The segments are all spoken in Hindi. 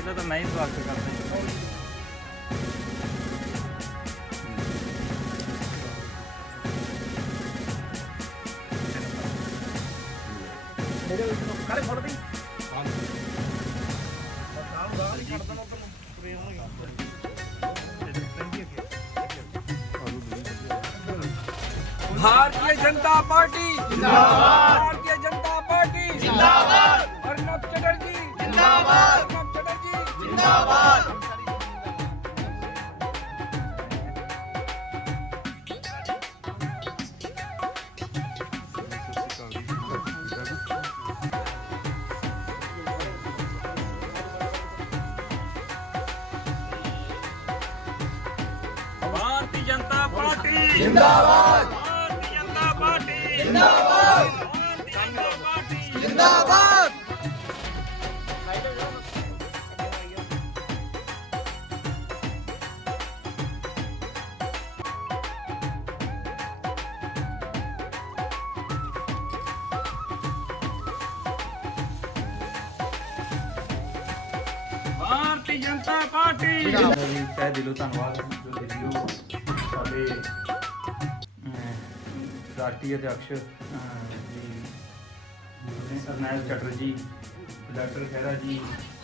पहले तो मैं ही स्वागत करता हूँ। काले फोड़ दी भारतीय जनता पार्टी जिंदाबाद, भारतीय जनता पार्टी जिंदाबाद, अर्नब चटर्जी जिंदाबाद, अर्नब चटर्जी जिंदाबाद। भारतीय जनता पार्टी जिंदाबाद, भारतीय जनता पार्टी जिंदाबाद, भारतीय जनता पार्टी जिंदाबाद। भारतीय जनता पार्टी तय दिलों धन्यवाद जो दिल्ली साडे राष्ट्रीय अध्यक्ष जी सरनैल चटर्जी, डॉक्टर खैरा जी,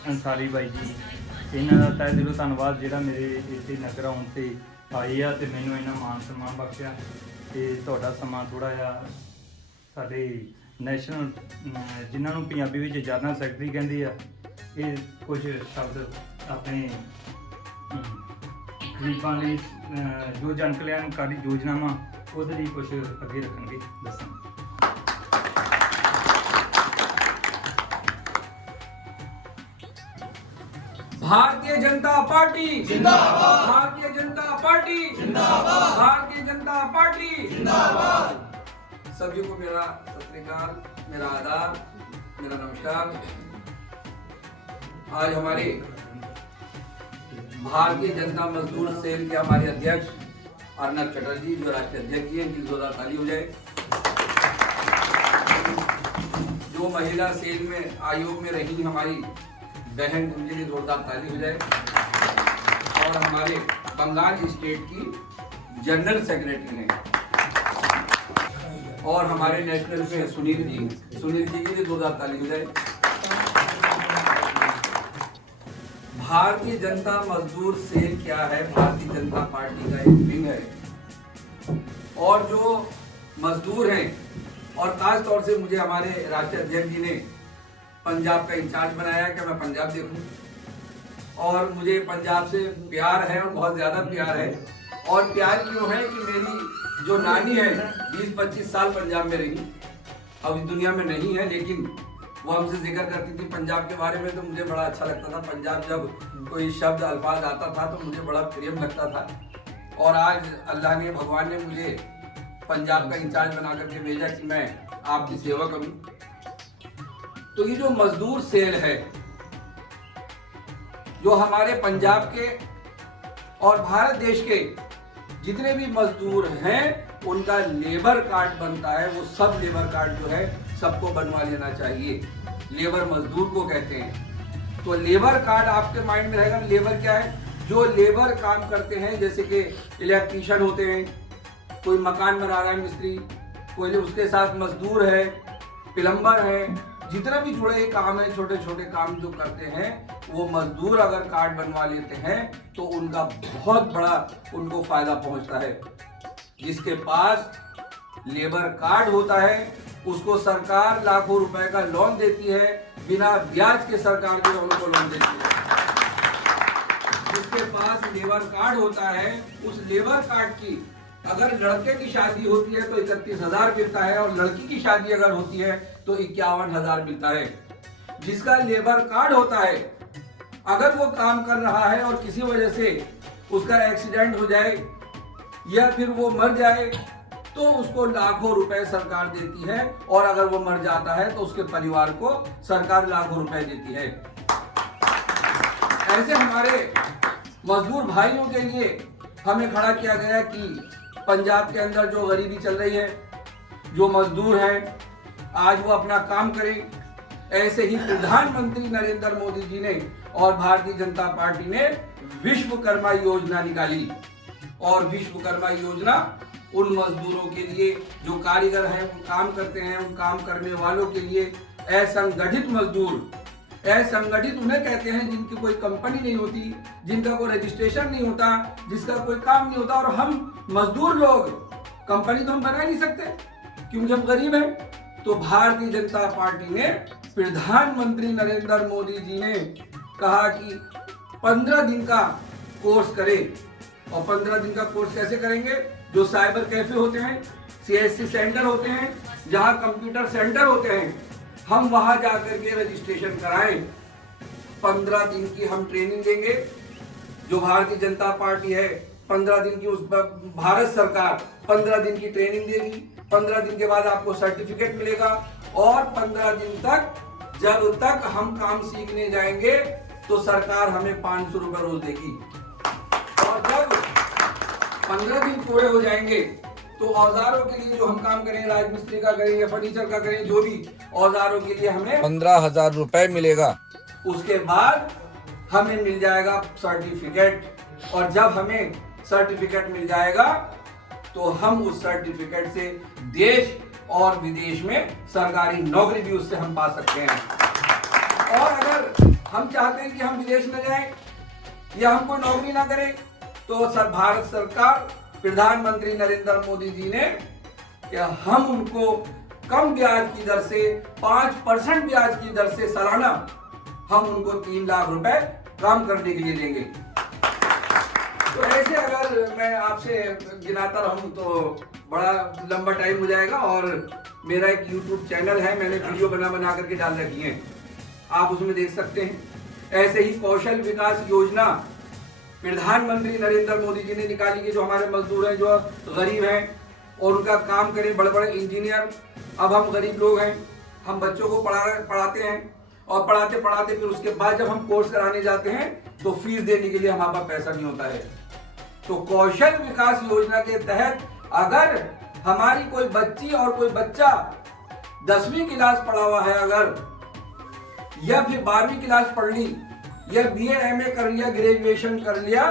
अंसारी भाई जी, इन्हों का तय दिलों धन्यवाद जिहड़ा मेरे इत्थे नगर आउण ते आए आ ते मैनूं इन्हां मान सम्मान बख्शिया ते तुहाडा सਮਾं थोड़ा जिहा साडे नैशनल जिन्हां नूं पंजाबी विच जनरल सैकटरी कहंदे आ ये कुछ शब्द अपने गरीबां लई जो जन कल्याणकारी योजनावां ਉਹਦੇ ਲਈ कुछ ਅੱਗੇ ਰੱਖਣਗੇ ਦੱਸਣ। भारतीय जनता पार्टी जिंदाबाद, भारतीय जनता पार्टी जिंदाबाद, भारतीय जनता पार्टी जिंदाबाद। सभी को मेरा सत श्री अकाल, मेरा आदाब, मेरा नमस्कार। आज हमारे भारतीय जनता मजदूर सेल के हमारे अध्यक्ष अर्नब चटर्जी जो राष्ट्रीय अध्यक्ष हैं, इनकी जोरदार ताली हो जाए। जो महिला सेल में आयोग में रही हमारी बहन, उनके लिए जोरदार ताली हो जाए। और हमारे बंगाल स्टेट की जनरल सेक्रेटरी हैं और हमारे नेशनल में सुनील जी के लिए जोरदार ताली हो जाए। भारतीय जनता मजदूर सेल क्या है? भारतीय जनता पार्टी का एक विंग है और जो मजदूर हैं, और खास तौर से मुझे हमारे राष्ट्रीय अध्यक्ष जी ने पंजाब का इंचार्ज बनाया कि मैं पंजाब देखूं, और मुझे पंजाब से प्यार है और बहुत ज़्यादा प्यार है। और प्यार क्यों है कि मेरी जो नानी है 20-25 साल पंजाब में रही, अब इस दुनिया में नहीं है, लेकिन वो हमसे जिक्र करती थी पंजाब के बारे में, तो मुझे बड़ा अच्छा लगता था। पंजाब जब कोई शब्द अल्फाज आता था तो मुझे बड़ा प्रेम लगता था। और आज अल्लाह ने, भगवान ने मुझे पंजाब का इंचार्ज बना करके भेजा कि मैं आपकी सेवा करूं। तो ये जो मजदूर सेल है, जो हमारे पंजाब के और भारत देश के जितने भी मजदूर हैं, उनका लेबर कार्ड बनता है। वो सब लेबर कार्ड जो है सबको बनवा लेना चाहिए। लेबर मजदूर को कहते हैं। तो लेबर कार्ड आपके माइंड में रहेगा। लेबर क्या है? जो लेबर काम करते हैं, जैसे कि इलेक्ट्रीशियन होते हैं, कोई मकान बना रहा है मिस्त्री, कोई उसके साथ मजदूर है, प्लम्बर है, जितना भी जुड़े काम है, छोटे छोटे काम जो करते हैं, वो मजदूर अगर कार्ड बनवा लेते हैं तो उनका बहुत बड़ा उनको फायदा पहुंचता है। जिसके पास लेबर कार्ड होता है उसको सरकार लाखों रुपए का लोन देती है, बिना ब्याज के सरकार जो उनको लोन देती है। जिसके पास लेबर कार्ड होता है, उस लेबर कार्ड की अगर लड़के की शादी होती है तो 31,000 मिलता है, और लड़की की शादी अगर होती है तो 51,000 मिलता है। जिसका लेबर कार्ड होता है, अगर वो काम कर रहा है और किसी वजह से उसका एक्सीडेंट हो जाए या फिर वो मर जाए तो उसको लाखों रुपए सरकार देती है, और अगर वो मर जाता है तो उसके परिवार को सरकार लाखों रुपए देती है। ऐसे हमारे मजदूर भाइयों के लिए हमें खड़ा किया गया कि पंजाब के अंदर जो गरीबी चल रही है, जो मजदूर हैं, आज वो अपना काम करें। ऐसे ही प्रधानमंत्री नरेंद्र मोदी जी ने और भारतीय जनता पार्टी ने विश्वकर्मा योजना निकाली। और विश्वकर्मा योजना उन मजदूरों के लिए जो कारीगर हैं, वो काम करते हैं, उन काम करने वालों के लिए, असंगठित मजदूर, असंगठित उन्हें कहते हैं जिनकी कोई कंपनी नहीं होती, जिनका कोई रजिस्ट्रेशन नहीं होता, जिसका कोई काम नहीं होता। और हम मजदूर लोग कंपनी तो हम बना नहीं सकते क्योंकि हम गरीब हैं। तो भारतीय जनता पार्टी ने, प्रधानमंत्री नरेंद्र मोदी जी ने कहा कि 15 दिन का कोर्स करें। और 15 दिन का कोर्स कैसे करेंगे? जो साइबर कैफे होते हैं, CSC सेंटर होते हैं, जहां कंप्यूटर सेंटर होते हैं, हम वहां जाकर के रजिस्ट्रेशन कराएं। 15 दिन की हम ट्रेनिंग देंगे। जो भारतीय जनता पार्टी है 15 दिन की, उस भारत सरकार 15 दिन की ट्रेनिंग देगी। 15 दिन के बाद आपको सर्टिफिकेट मिलेगा। और 15 दिन तक, जब तक हम काम सीखने जाएंगे तो सरकार हमें 500 रुपए रोज देगी। और जब 15 दिन पूरे हो जाएंगे तो औजारों के लिए जो हम काम करें, राजमिस्त्री का करें या फर्नीचर का करें, जो भी औजारों के लिए हमें 15,000 रुपए मिलेगा। उसके बाद हमें मिल जाएगा सर्टिफिकेट। और जब हमें सर्टिफिकेट मिल जाएगा तो हम उस सर्टिफिकेट से देश और विदेश में सरकारी नौकरी भी उससे हम पा सकते हैं। और अगर हम चाहते हैं कि हम विदेश न जाएं या हम कोई नौकरी ना करें, तो भारत सरकार, प्रधानमंत्री नरेंद्र मोदी जी ने, क्या हम उनको कम ब्याज की दर से 5% ब्याज की दर से सालाना हम उनको 3 लाख रुपए काम करने के लिए देंगे। तो ऐसे अगर मैं आपसे गिनाता रहूं तो बड़ा लंबा टाइम हो जाएगा। और मेरा एक YouTube चैनल है, मैंने वीडियो बना करके डाल रखी है, आप उसमें देख सकते हैं। ऐसे ही कौशल विकास योजना प्रधानमंत्री नरेंद्र मोदी जी ने निकाली कि जो हमारे मजदूर हैं, जो गरीब हैं, और उनका काम करें, बड़े बड़े इंजीनियर। अब हम गरीब लोग हैं, हम बच्चों को पढ़ाते हैं, और पढ़ाते पढ़ाते फिर उसके बाद जब हम कोर्स कराने जाते हैं तो फीस देने के लिए हमारे पास पैसा नहीं होता है। तो कौशल विकास योजना के तहत अगर हमारी कोई बच्ची और कोई बच्चा 10वीं क्लास पढ़ा हुआ है अगर, या फिर 12वीं क्लास पढ़ ली, या BA MA कर लिया, ग्रेजुएशन कर लिया,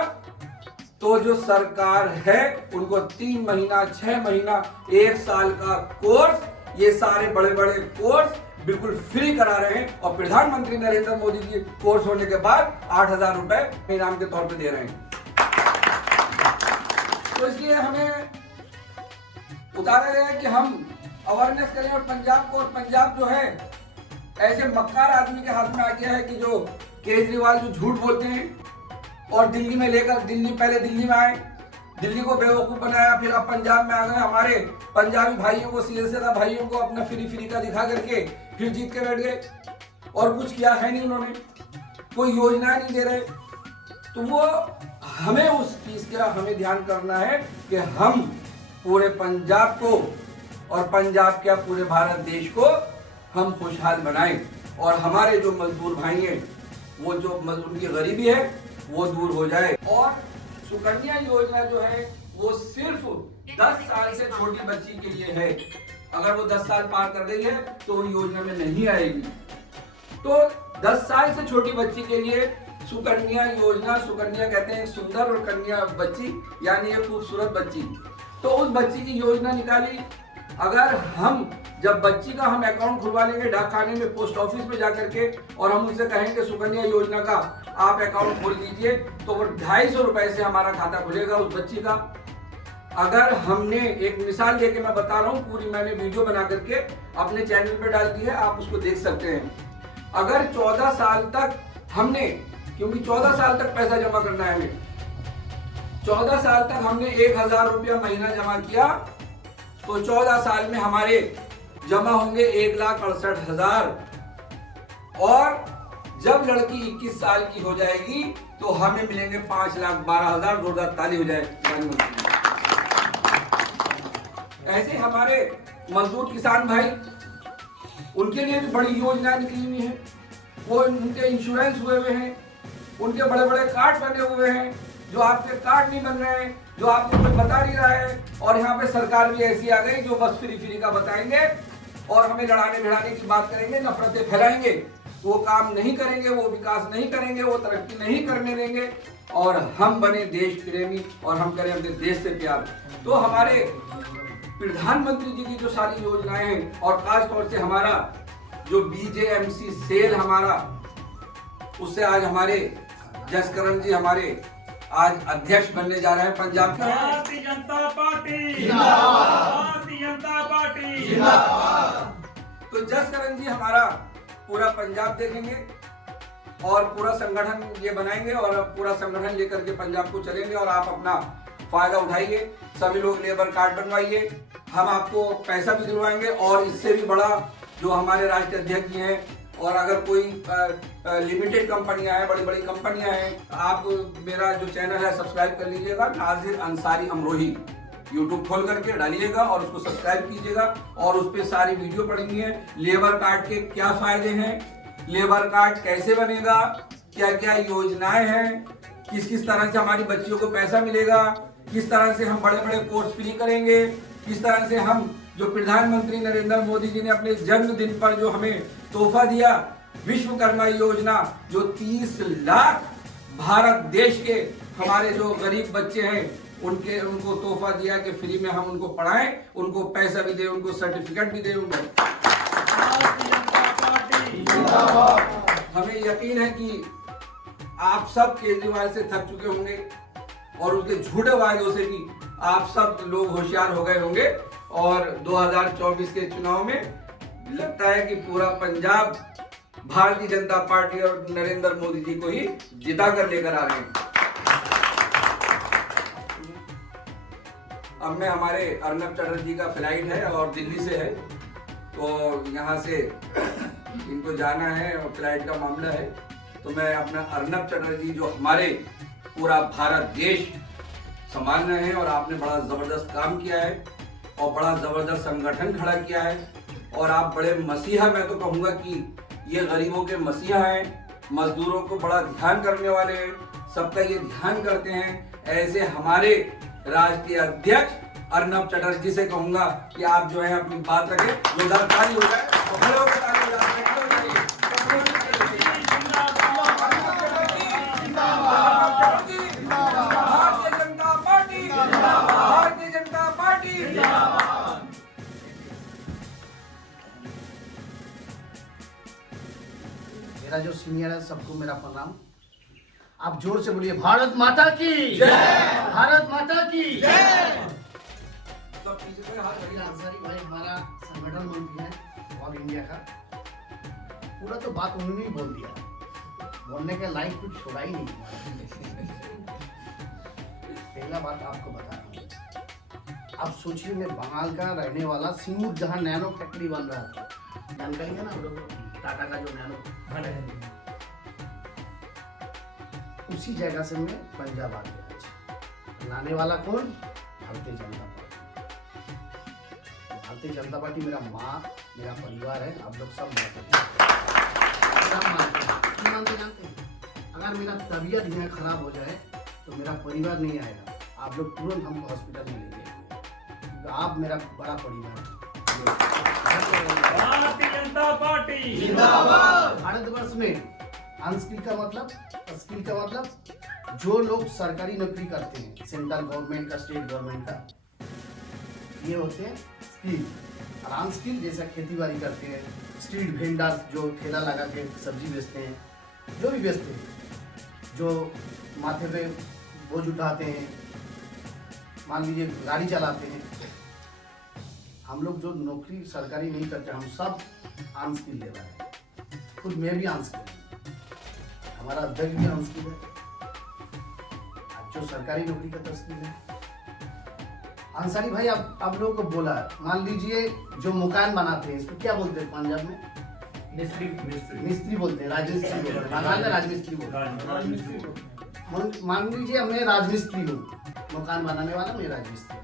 तो जो सरकार है उनको 3 महीना, 6 महीना, 1 साल का कोर्स, ये सारे बड़े बड़े कोर्स बिल्कुल फ्री करा रहे हैं। और प्रधानमंत्री नरेंद्र मोदी जी कोर्स होने के बाद 8,000 रुपए इनाम के तौर पे दे रहे हैं। तो इसलिए हमें उतारा गया कि हम अवेयरनेस करें और पंजाब को। और पंजाब जो है ऐसे मक्कार आदमी के हाथ में आ गया है कि जो केजरीवाल जो झूठ बोलते हैं और दिल्ली में लेकर, पहले दिल्ली में आए, दिल्ली को बेवकूफ बनाया, फिर अब पंजाब में आ गए। हमारे पंजाबी भाइयों को, सीएसए भाइयों को अपना फ्री का दिखा करके फिर जीत के बैठ गए। और कुछ किया है नहीं उन्होंने, कोई योजना नहीं दे रहे। तो वो हमें उस चीज का हमें ध्यान करना है कि हम पूरे पंजाब को और पंजाब के पूरे भारत देश को हम खुशहाल बनाएं। और हमारे जो मजदूर भाई हैं, वो जो उनकी गरीबी है वो दूर हो जाए। और सुकन्या योजना जो है वो सिर्फ 10 साल से छोटी बच्ची के लिए है। अगर वो 10 साल पार कर गई है तो वो योजना में नहीं आएगी। तो 10 साल से छोटी बच्ची के लिए सुकन्या योजना, सुकन्या कहते हैं सुंदर, और कन्या बच्ची यानी एक खूबसूरत बच्ची। तो उस बच्ची की योजना निकाली। अगर हम जब बच्ची का हम अकाउंट खुलवा लेंगे डाकखाने में, पोस्ट ऑफिस में जाकर के, और हम उनसे कहेंगे सुकन्या योजना का आप अकाउंट खोल दीजिए, तो वो 250 रुपए से हमारा खाता खुलेगा उस बच्ची का। अगर हमने एक मिसाल लेके मैं बता रहा हूँ, पूरी मैंने वीडियो बना करके अपने चैनल पे डाल दी है, आप उसको देख सकते हैं। अगर 14 साल तक हमने, क्योंकि 14 साल तक पैसा जमा करना है हमें, 14 साल तक हमने 1000 रुपया महीना जमा किया, तो 14 साल में हमारे जमा होंगे 1,68,000। और जब लड़की 21 साल की हो जाएगी तो हमें मिलेंगे 5,12,000। जोरदार ताली हो जाए। ऐसे हमारे मजदूर किसान भाई, उनके लिए भी बड़ी योजना निकली हुई है। वो उनके इंश्योरेंस हुए हुए हैं, उनके बड़े बड़े कार्ड बने हुए हैं। जो आपके कार्ड नहीं बन रहे हैं, जो आपको कोई बता नहीं रहा है, और यहाँ पे सरकार भी ऐसी आ गई जो बस फ्री का बताएंगे और हमें लड़ाने भिड़ाने की बात करेंगे, नफरतें फैलाएंगे, वो काम नहीं करेंगे, वो विकास नहीं करेंगे, वो तरक्की नहीं करने देंगे और हम बने देश प्रेमी और हम करें अपने देश से प्यार। तो हमारे प्रधानमंत्री जी की जो सारी योजनाएं हैं और खास तौर से हमारा जो बीजेएमसी सेल हमारा, उससे आज हमारे जसकरण जी हमारे आज अध्यक्ष बनने जा रहे हैं पंजाब के। भारतीय जनता पार्टी जिंदाबाद, भारतीय जनता पार्टी जिंदाबाद। तो जसकरण जी हमारा पूरा पंजाब देखेंगे और पूरा संगठन ये बनाएंगे और पूरा संगठन लेकर के पंजाब को चलेंगे और आप अपना फायदा उठाइए। सभी लोग लेबर कार्ड बनवाइए, हम आपको पैसा भी दिलवाएंगे और इससे भी बड़ा जो हमारे राष्ट्रीय अध्यक्ष जी हैं, और अगर कोई लिमिटेड कंपनियां हैं, बड़ी बड़ी कंपनियां हैं, आप मेरा जो चैनल है सब्सक्राइब कर लीजिएगा, नाजिर अंसारी अमरोही, यूट्यूब खोल करके डालिएगा और उसको सब्सक्राइब कीजिएगा और उस पर सारी वीडियो पड़ेंगी है। लेबर कार्ड के क्या फायदे हैं, लेबर कार्ड कैसे बनेगा, क्या क्या योजनाएं हैं, किस किस तरह से हमारी बच्चियों को पैसा मिलेगा, किस तरह से हम बड़े बड़े कोर्स फ्री करेंगे, किस तरह से हम जो प्रधानमंत्री नरेंद्र मोदी जी ने अपने जन्मदिन पर जो हमें तोहफा दिया, विश्वकर्मा योजना, जो 30 लाख भारत देश के हमारे जो गरीब बच्चे हैं उनको तोहफा दिया कि फ्री में हम उनको पढ़ाएं, उनको पैसा भी दें, उनको सर्टिफिकेट भी दें। हमें यकीन है कि आप सब केजरीवाल से थक चुके होंगे और उसके झूठे वायदों से भी आप सब लोग होशियार हो गए होंगे और 2024 के चुनाव में लगता है कि पूरा पंजाब भारतीय जनता पार्टी और नरेंद्र मोदी जी को ही जिता कर लेकर आ रहे हैं। अब मैं हमारे अर्नब चटर्जी का फ्लाइट है और दिल्ली से है, तो यहाँ से इनको जाना है और फ्लाइट का मामला है, तो मैं अपना अर्नब चटर्जी जो हमारे पूरा भारत देश संभाल रहे हैं और आपने बड़ा जबरदस्त काम किया है और बड़ा जबरदस्त संगठन खड़ा किया है और आप बड़े मसीहा, मैं तो कहूँगा कि ये गरीबों के मसीहा हैं, मजदूरों को बड़ा ध्यान करने वाले हैं, सबका ये ध्यान करते हैं। ऐसे हमारे राष्ट्रीय अध्यक्ष अर्नब चटर्जी से कहूंगा कि आप जो है अपनी बात रखें। जोरदार ताली हो जाए, खड़े होकर ताली हो जाए। Bharatiya Janata party, Bharatiya Janata party. मेरा जो सीनियर है सबको मेरा प्रणाम। आप जोर से बोलिए भारत माता की जय, भारत माता की जय। अंसारी भाई हमारा संगठन मंत्री है ऑल इंडिया का, पूरा तो बात उन्होंने ही बोल दिया, बोलने के लायक कुछ छोड़ा ही नहीं। पहला बात आपको बता रहा हूँ, आप सोचिए मैं बंगाल का रहने वाला, सिंगूर जहाँ नैनो फैक्ट्री बन रहा था, जानकारी है ना टाटा का जो नैनो, उसी जगह से मैं पंजाब आ गया। लाने वाला कौन? भारतीय जनता पार्टी। भारतीय जनता पार्टी मेरा माँ, मेरा परिवार है। आप लोग सब मानते जानते हैं। अगर मेरा तबीयत यहाँ खराब हो जाए तो मेरा परिवार नहीं आएगा, आप लोग तुरंत हमको हॉस्पिटल में ले जाएंगे। आप मेरा बड़ा परिवार है। भारतीय जनता पार्टी जिंदाबाद। भारतवर्ष में अनस्किल का मतलब, स्किल का मतलब जो लोग सरकारी नौकरी करते हैं, सेंट्रल गवर्नमेंट का, स्टेट गवर्नमेंट का, ये होते हैं स्किल। और अनस्किल जैसा खेती बाड़ी करते हैं, स्ट्रीट वेंडर जो ठेला लगा के सब्जी बेचते हैं, जो भी बेचते हैं, जो माथे पे बोझ उठाते हैं, मान लीजिए गाड़ी चलाते हैं, हम लोग जो नौकरी सरकारी नहीं करते, हम सब अनस्किल लेबर हैं। खुद मैं भी अनस्किल, हमारा अध्यक्ष भी अनस्किल है, जो सरकारी नौकरी का तस्किल है। अंसारी भाई आप लोगों को बोला, मान लीजिए जो मकान बनाते हैं, इसको क्या बोलते हैं पंजाब में? मिस्त्री बोलते हैं, राजमिस्त्री बोलते हैं, बंगाल में राजमिस्त्री बोलते हैं। मान लीजिए मैं राजमिस्त्री हूँ, मकान बनाने वाला मैं राजमिस्त्री,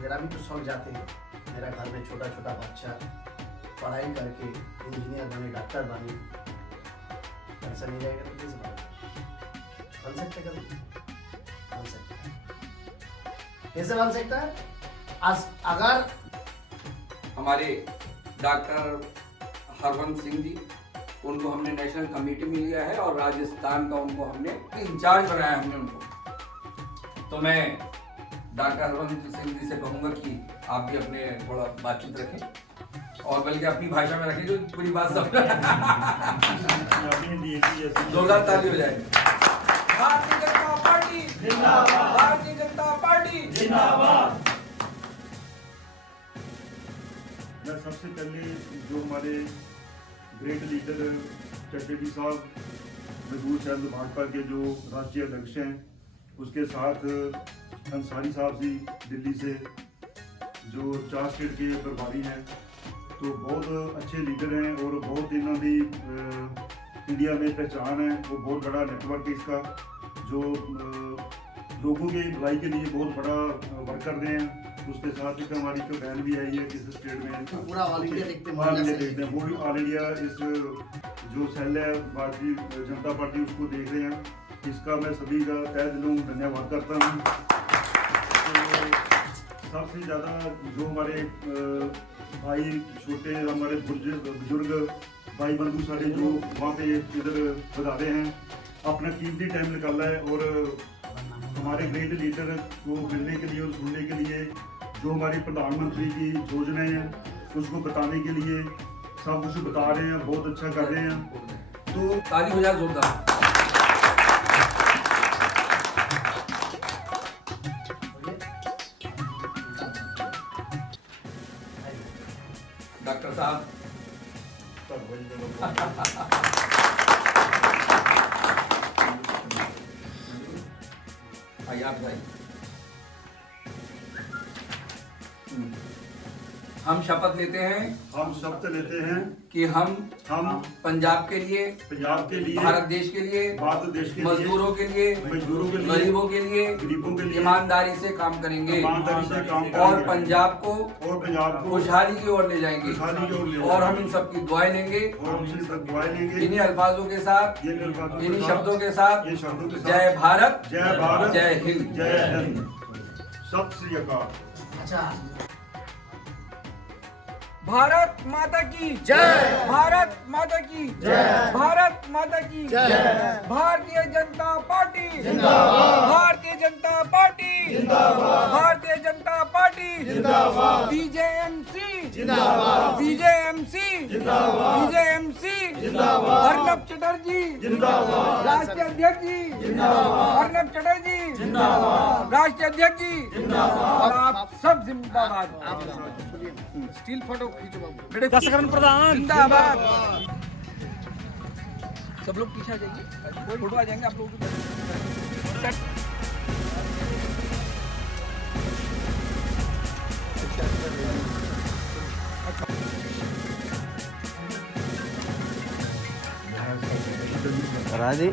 मेरा भी तो शौक जाते हैं। मेरा घर में छोटा छोटा बच्चा पढ़ाई करके इंजीनियर बने, डॉक्टर बने, पैसा नहीं जाएगा तो कैसे बन सकता है? बन सकता है, कैसे बन सकता है? अगर हमारे डॉक्टर हरवंत सिंह जी, उनको हमने नेशनल कमेटी में लिया है और राजस्थान का उनको हमने इंचार्ज बनाया हमने उनको। तो मैं डॉक्टर हरवंत सिंह जी से कहूँगा कि आप भी अपने थोड़ा बातचीत रखें और बल्कि अपनी भाषा में रखें जो पूरी बात सब जोरदार ताली हो जाए। भारतीय जनता पार्टी जिंदाबाद, भारतीय जनता पार्टी जिंदाबाद। मैं सबसे पहले जो हमारे ग्रेट लीडर चटर्जी साहब मजदूर शहर भाजपा के जो राष्ट्रीय अध्यक्ष हैं, उसके साथ अंसारी साहब जी दिल्ली से जो 4 स्टेट के प्रभारी हैं, तो बहुत अच्छे लीडर हैं और बहुत इन्होंने इंडिया में पहचान है। वो बहुत बड़ा नेटवर्क है इसका, जो लोगों की भलाई के लिए बहुत बड़ा वर्क कर रहे हैं। उसके साथ ही हमारी एक बहन भी आई है किस स्टेट में, तो पूरा ऑल इंडिया देखते हैं, ऑल इंडिया देखते हैं, वो भी ऑल इंडिया इस जो सेल है भारतीय जनता पार्टी उसको देख रहे हैं। इसका मैं सभी का तहे दिलों धन्यवाद करता हूँ। तो सबसे ज़्यादा जो हमारे भाई छोटे हमारे बुजुर्ग भाई बंधु सारे जो वहाँ पे इधर बधारे हैं, अपना कीमती टाइम निकाला है और हमारे ग्रेट लीडर को मिलने के लिए और सुनने के लिए, जो हमारी प्रधानमंत्री की योजनाएं हैं उसको बताने के लिए सब कुछ बता रहे हैं, बहुत अच्छा कर रहे हैं। तो ताली हो जाए जोरदार। डॉक्टर साहब आइए आप भाई, हम शपथ लेते हैं, हम शपथ लेते हैं कि हम पंजाब के लिए, भारत देश के लिए, मजदूरों के लिए, गरीबों के लिए ईमानदारी से काम करेंगे और पंजाब को खुशहाली की ओर ले जाएंगे और हम इन सबकी दुआएं लेंगे। इन्हीं अल्फाजों के साथ, इन्हीं शब्दों के साथ, जय भारत, जय हिंद, जय हिंद, सत श्री अकाल। अच्छा, भारत माता की जय, भारत माता की जय, भारत माता की जय। भारतीय जनता पार्टी जिंदाबाद, भारतीय जनता पार्टी जिंदाबाद, भारतीय जनता पार्टी जिंदाबाद, बीजेएमसी जिंदाबाद, बीजेएमसी जिंदाबाद, बीजेएमसी जिंदाबाद, अर्नब चटर्जी जिंदाबाद, राष्ट्रीय अध्यक्ष जी जिंदाबाद, अर्नब चटर्जी जिंदाबाद, राष्ट्रीय अध्यक्ष जी जिंदाबाद और आप सब जिंदाबाद। स्टील फोटो खींचो बाबू। दशकरण प्रधान जिंदाबाद। सब लोग पीछे आ जाइए, फोटो आ जाएंगे आप लोग। राजी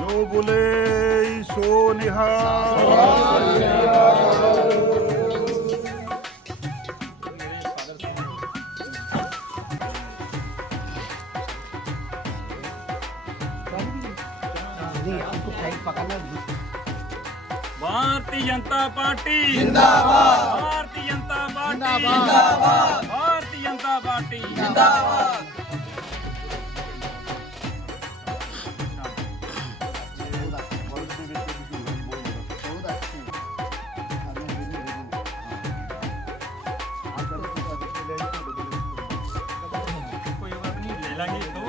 जो बोले सो निहाल। भारतीय जनता पार्टी जिंदाबाद, भारतीय जनता पार्टी जिंदाबाद, भारतीय जनता पार्टी जिंदाबाद। कोई बात नहीं, ले लेंगे तो